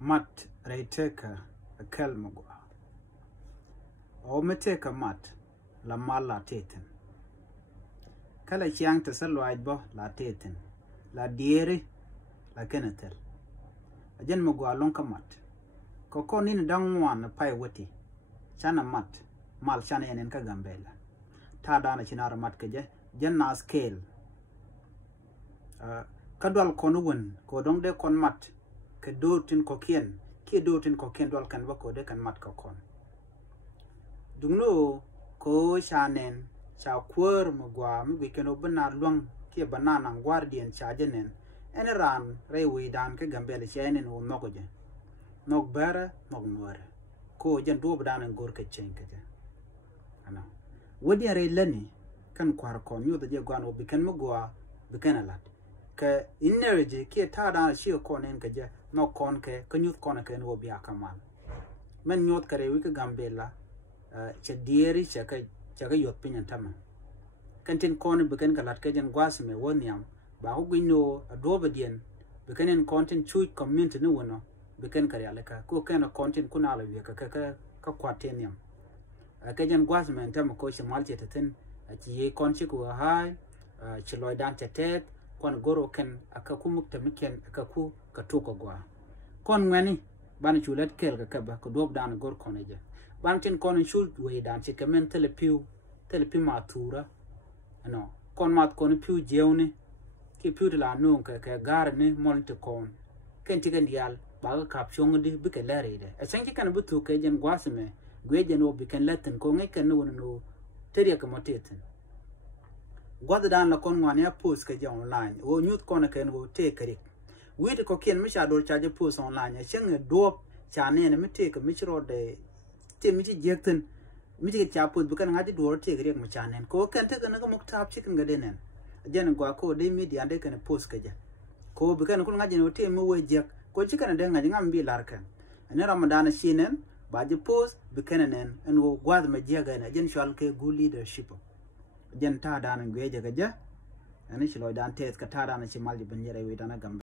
mat reiteka akel magwa o meteka mat la mala teten kala chiang ta salwaid bo la teten la diere la kenetel ajen magwa lonka mat ko konin dangwan pai wati chana mat mal chana enen ka gambela ta dana chinara mat keje jenna scale kadwal konun ko dong de kon mat ke dotin ko kien ki dotin ko kien dwal kan ba ko de kan mat ko kon dungno ko chanen cha kwor magwa mi wikeno bana luang ki banana guardian cha jenen eneran rewi dan ke gambele chenen o nogoje nog bara nog nuara ko jen do bana ngor ke chen ke ana wodi are lani kan kwar kon yu de gwano biken magwa biken alat ke energy ki ta da shi ko nen ke je no kon ke nyut kon ke no biya kamal men nyot kare wi ke gambela che dieri che ka yot pinyan tama kantin kon biken galat ke jen gwas me woniam ba ho gino adobe dien biken content chui community no wono biken kare alaka ko ken content kuna la wi ka kwateniam ke jen gwas me tama ko che malche taten ci ye kon chi ko hai ci loy dan tetet kon goro ken akaku mukta miken akaku katuko gwa kon ngani ban chulet kel ka ba ko dob dan gor koneje ban tin kon chul we dan ci kemen telepiu matura no kon mat kon piu jewne ki piu de la non ka gar ne monte kon ken ti gandial ba ka chong di bi ke lere de asanki kan butu ke jen gwasme gweje no bi ken latin ko ngai ken no teriya ka moteten gwada dan la kon ngwan ya post ke online o nyut kon ken go te kare wi de ko ken mi sha do charge post online ya chen do cha ne mi te ke mi chro de te mi ti jekten mi ti cha post bu kan ngadi do te kare mi cha ne ko ken te kan ga muktab chicken ga denen jen gwa ko de media de kan post ke ja ko bu kan kun ngadi no te mi we jek ko chicken de ngadi ngam bi larkan ne ramadan shinen ba ji post bu kan nen en go gwad me jega ne jen shal ke good leadership jen ta dana gweje gaja ani shilo dan tes ka ta dana shi malji banjere we dana gam